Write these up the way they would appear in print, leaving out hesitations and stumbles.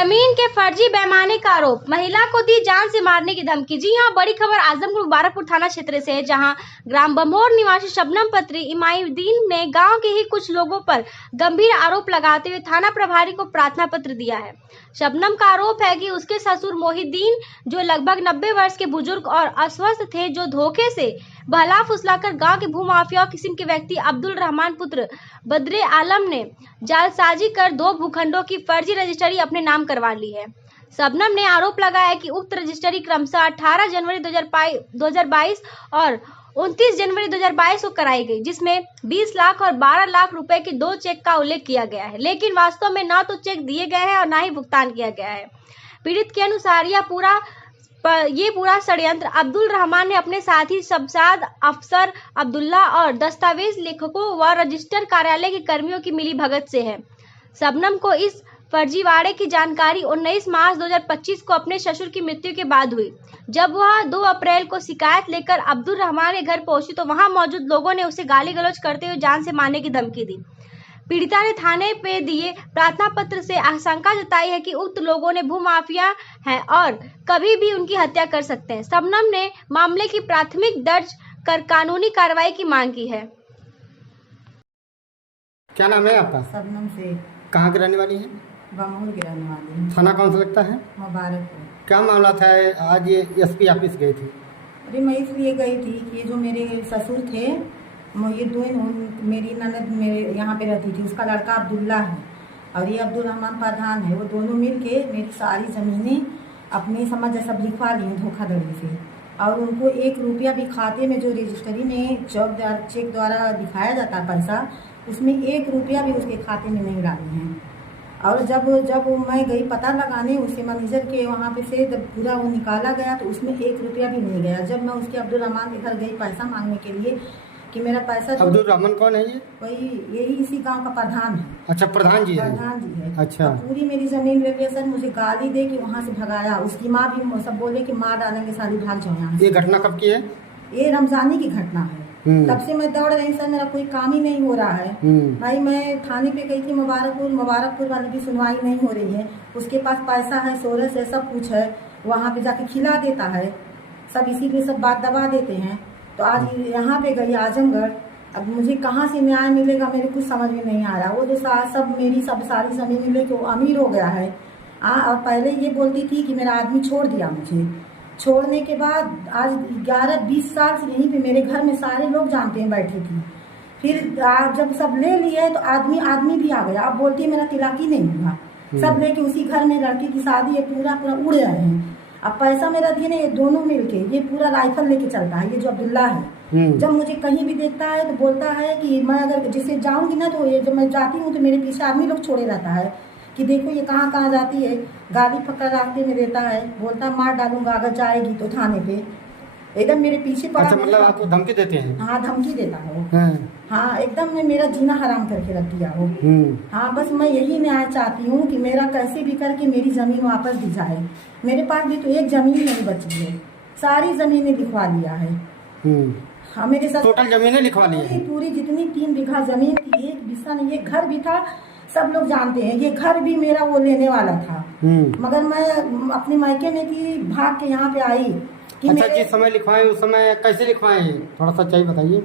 जमीन के फर्जी बेईमानी का आरोप, महिला को दी जान से मारने की धमकी। जी हां, बड़ी खबर आजमगढ़ मुबारकपुर थाना क्षेत्र से है, जहां ग्राम बमोर निवासी शबनम पत्री इमामुद्दीन ने गांव के ही कुछ लोगों पर गंभीर आरोप लगाते हुए थाना प्रभारी को प्रार्थना पत्र दिया है। शबनम का आरोप है कि उसके ससुर मोहिद्दीन, जो लगभग 90 वर्ष के बुजुर्ग और अस्वस्थ थे, जो धोखे से बहला फुसलाकर गांव के भूमाफिया किस्म के व्यक्ति अब्दुल रहमान पुत्र बद्रे आलम ने जालसाजी कर 2 भूखंडों की फर्जी रजिस्ट्री अपने नाम करवा ली है। शबनम ने आरोप लगाया कि उक्त रजिस्ट्री क्रमशः 18 जनवरी 2022 और 29 जनवरी 2022 को कराई गई, जिसमें 20 लाख और 12 लाख रुपए के 2 चेक का उल्लेख किया गया है, लेकिन वास्तव में न तो चेक दिए गए हैं और न ही भुगतान किया गया है। पीड़ित के अनुसार ये पूरा षड्यंत्र अब्दुल रहमान ने अपने साथी शमशाद अफसर अब्दुल्ला और दस्तावेज लेखकों व रजिस्टर कार्यालय के कर्मियों की मिली भगत से है। शबनम को इस फर्जीवाड़े की जानकारी 19 मार्च 2025 को अपने ससुर की मृत्यु के बाद हुई। जब वह 2 अप्रैल को शिकायत लेकर अब्दुल रहमान के घर पहुंची तो वहां मौजूद लोगों ने उसे गाली गलौज करते हुए जान से मारने की धमकी दी। पीड़िता ने थाने पे दिए प्रार्थना पत्र से आशंका जताई है कि उक्त लोगों ने भूमाफिया हैं और कभी भी उनकी हत्या कर सकते हैं। शबनम ने मामले की प्राथमिक दर्ज कर कानूनी कार्रवाई की मांग की है। क्या नाम है आपका? शबनम से। कहाँ की रहने वाली है? बमोर की रहने वाली है। थाना कौन सा लगता है? मुबारकपुर। क्या मामला था? आज ये एसपी ऑफिस गई थी। अरे मैं इसलिए गई थी कि ये जो मेरे ससुर थे, मोहिद्दीन, मेरी ननद मेरे यहाँ पे रहती थी, उसका लड़का अब्दुल्ला है और ये अब्दुल रहमान प्रधान है। वो दोनों मिलके मेरी सारी ज़मीनें अपनी समझ सब लिखवा ली हैं धोखाधड़ी से, और उनको 1 रुपया भी खाते में जो रजिस्ट्री में चेक द्वारा दिखाया जाता है पैसा, उसमें 1 रुपया भी उसके खाते में नहीं डाले हैं। और जब मैं गई पता लगाने उससे मैनेजर के वहाँ पे से पूरा वो निकाला गया तो उसमें 1 रुपया भी नहीं गया। जब मैं उसके अब्दुल रहमान के घर गई पैसा मांगने के लिए कि मेरा पैसा, अब्दुल रहमान कौन है ये? यही इसी गांव का प्रधान है। अच्छा, प्रधान जी है। प्रधान जी है। अच्छा। पूरी मेरी जमीन ले सर, मुझे गाली दे के वहाँ से भगाया। उसकी माँ भी सब बोले कि मार डालेंगे, साली भाग जाओ यहाँ से। ये घटना कब की है? ये रमजानी की घटना है। तब से मैं दौड़ रही सर, मेरा कोई काम ही नहीं हो रहा है। भाई मैं थाने पे गई थी मुबारकपुर वाले की सुनवाई नहीं हो रही है। उसके पास पैसा है, सोरस है, सब कुछ है, वहाँ पे जाके खिला देता है सब, इसीलिए सब बात दबा देते हैं। तो आज यहाँ पे गई आजमगढ़, अब मुझे कहाँ से न्याय मिलेगा मेरे कुछ समझ में नहीं आ रहा। वो जो सब मेरी सारी जमीन लेके वो अमीर हो गया है। और पहले ये बोलती थी कि मेरा आदमी छोड़ दिया मुझे। छोड़ने के बाद आज 11-20 साल से यहीं पे मेरे घर में सारे लोग जानते हैं बैठी थी। फिर आज जब सब ले लिए तो आदमी भी आ गया। अब बोलती है मेरा तिलाकी नहीं हुआ, सब लेके उसी घर में लड़की की शादी है, पूरा उड़ रहे हैं। अब पैसा मेरा दिए ना, ये दोनों मिलके ये पूरा राइफल लेके चलता है, ये जो अब्दुल्ला है। जब मुझे कहीं भी देखता है तो बोलता है कि मैं अगर जिसे जाऊंगी ना तो ये जब मैं जाती हूँ तो मेरे पीछे आदमी लोग छोड़े रहता है कि देखो ये कहाँ जाती है। गाली पकड़ रास्ते में देता है, बोलता है मार डालूंगा अगर जाएगी तो थाने पे। एकदम मेरे पीछे पड़ा। अच्छा, मतलब आपको धमकी देते हैं? हाँ, धमकी देता है। हाँ, एकदम में मेरा जीना हराम करके रख दिया हो। हाँ, बस मैं यही न्याय चाहती हूँ कि मेरा कैसे भी करके मेरी जमीन वापस दी जाए। मेरे पास भी तो एक जमीन नहीं बची है, सारी जमीनें लिखवा लिया है। हाँ, मेरे साथ टोटल जमीनें लिखवा ली है? पूरी जितनी 3 बीघा जमीन थी, 1 बिस्सा नहीं, ये घर भी था, सब लोग जानते हैं। ये घर भी मेरा वो लेने वाला था, मगर मैं अपने मायके में थी, भाग के यहाँ पे आई कि अच्छा, जिस समय लिखवाए उस समय कैसे लिखवाए? थोड़ा सच्चाई बताइए।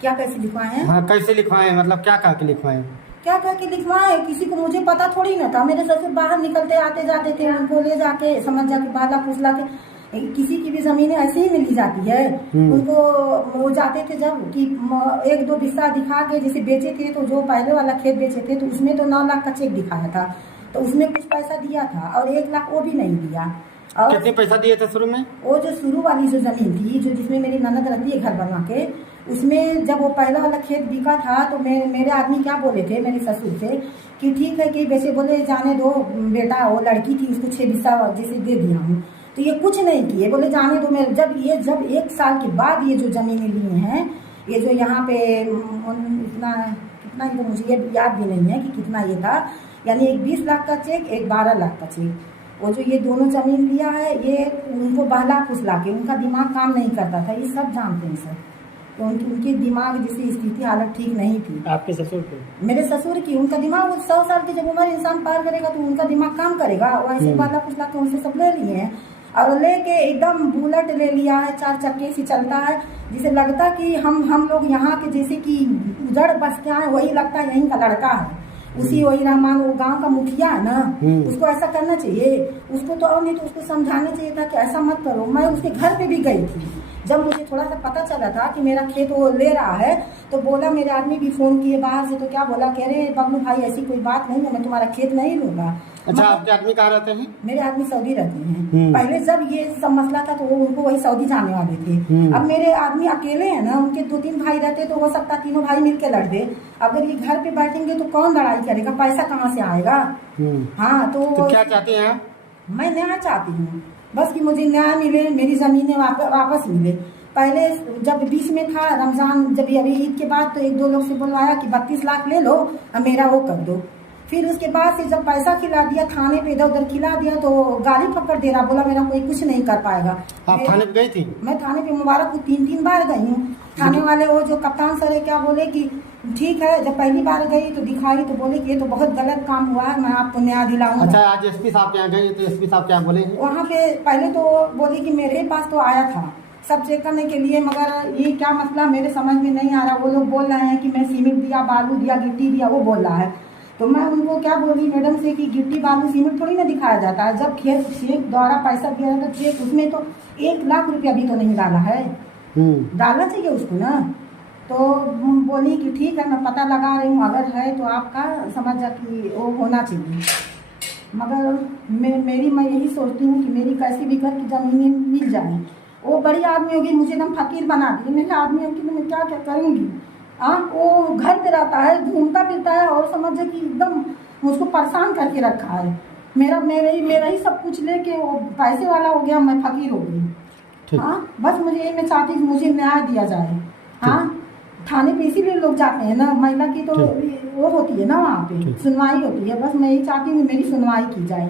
क्या कैसे लिखवाए हैं? हाँ, कैसे लिखवाए, मतलब क्या कह के लिखवाए? क्या कह के लिखवाए? किसी को मुझे पता थोड़ी ना था। मेरे ससुर बाहर निकलते आते जाते थे, उनको ले जाके समझ जाके बाला फुसला के किसी की भी जमीनें ऐसे ही मिली जाती है उनको। वो जाते थे जब कि 1-2 बिस्सा दिखा के जैसे बेचे थे, तो जो पहले वाला खेत बेचे थे तो उसमें तो 9 लाख का चेक दिखाया था, तो उसमें कुछ पैसा दिया था और 1 लाख वो भी नहीं दिया। और कितने पैसा दिए थे शुरू में? वो जो शुरू वाली जो जमीन थी, जो जिसमें मेरी ननद रहती है घर बनवा के, उसमें जब वो पहला वाला खेत बिका था तो मेरे आदमी क्या बोले थे मेरे ससुर से कि ठीक है कि वैसे बोले जाने दो बेटा, वो लड़की थी उसको 6 बिस्सा जैसे दे दिया हूँ, तो ये कुछ नहीं किए, बोले जाने दो। मैं जब 1 साल के बाद ये जो जमीनें लिए हैं, ये जो यहाँ पे कितना ही तो मुझे ये याद भी नहीं है कि कितना ये था, यानी एक 20 लाख का चेक, एक 12 लाख का चेक, वो जो ये दोनों जमीन लिया है, ये उनको बहला फुसला के, उनका दिमाग काम नहीं करता था, ये सब जानते हैं सर। तो उनकी दिमाग जैसी स्थिति हालत ठीक नहीं थी। आपके ससुर के? मेरे ससुर की, उनका दिमाग 100 साल की जब उम्र इंसान पार करेगा तो उनका दिमाग काम करेगा। वैसे वाला कुछ लाख उनसे सब ले लिए हैं और लेके एकदम बुलेट ले लिया है, 4 चक्के से चलता है, जिसे लगता कि हम लोग यहाँ के जैसे कि उजड़ बसते हैं, वही लगता है यहीं का लड़का है। उसी वही रहमान वो गांव का मुखिया है ना, उसको ऐसा करना चाहिए उसको तो, और नहीं तो उसको समझाना चाहिए था कि ऐसा मत करो। मैं उसके घर पे भी गई थी, जब मुझे थोड़ा सा पता चला था कि मेरा खेत वो ले रहा है तो बोला, मेरे आदमी भी फोन किए बाहर से, तो क्या बोला, कह रहे बबलू भाई ऐसी कोई बात नहीं है, मैं तुम्हारा खेत नहीं लूंगा। अच्छा, आपके आदमी कहाँ रहते हैं? मेरे आदमी सऊदी रहते हैं। पहले जब ये सब मसला था तो वो उनको वही सऊदी जाने वाले थे। अब मेरे आदमी अकेले हैं ना, उनके 2-3 भाई रहते तो हो सकता 3 भाई मिलके लड़ दे। अगर ये घर पे बैठेंगे तो कौन लड़ाई करेगा, पैसा कहाँ से आएगा। हाँ तो क्या चाहते हैं आप? मैं न्याय चाहती हूँ, बस कि मुझे न्याय मिले, मेरी जमीनें वापस मिले। पहले जब बीच में था रमजान, जब अभी ईद के बाद तो 1-2 लोग से बुलवाया कि 32 लाख ले लो और मेरा वो कर दो। फिर उसके बाद से जब पैसा खिला दिया, थाने पे इधर उधर खिला दिया तो गाली पकड़ दे रहा, बोला मेरा कोई कुछ नहीं कर पाएगा। आप थाने पे गई थी? मैं थाने पे मुबारकपुर 3-3 बार गई हूँ। थाने वाले वो जो कप्तान सर है क्या बोले कि ठीक है, जब पहली बार गई तो दिखाई तो बोले कि ये तो बहुत गलत काम हुआ है, मैं आपको न्याय दिलाऊंगा। अच्छा, आज एसपी साहब के यहाँ गई तो एसपी साहब क्या बोले? वहाँ पे पहले तो बोले कि मेरे पास तो आया था सब चेक करने के लिए, मगर ये क्या मसला मेरे समझ में नहीं आ रहा। वो लोग बोल रहे हैं कि मैं सीमेंट दिया, बालू दिया, गिट्टी दिया, वो बोल रहा है। तो मैं उनको क्या बोली मैडम से कि गिट्टी बालू सीमेंट थोड़ी ना दिखाया जाता है, जब खेत चेक द्वारा पैसा दिया जाता है तो चेक उसमें तो 1 लाख रुपया भी तो नहीं डाला है, डालना चाहिए उसको ना। तो बोली कि ठीक है, मैं पता लगा रही हूँ, अगर है तो आपका समझ जा कि वो होना चाहिए। मगर मैं यही सोचती हूँ कि मेरी कैसी भी करके ज़मीनें मिल जाए। वो बड़ी आदमी होगी, मुझे एकदम फकीर बना दी। मेरे आदमी होगी तो मैं क्या क्या करूँगी। हाँ, वो घर पे रहता है, घूमता फिरता है और समझ कि एकदम मुझको परेशान करके रखा है। मेरा ही सब कुछ लेके वो पैसे वाला हो गया, मैं फकीर हो गई। हाँ, बस मुझे यही मैं चाहती हूँ मुझे न्याय दिया जाए। हाँ, थाने पे इसीलिए लोग जाते हैं ना, महिला की तो वो होती है ना, वहाँ पे सुनवाई होती है। बस मैं यही चाहती हूँ मेरी सुनवाई की जाए।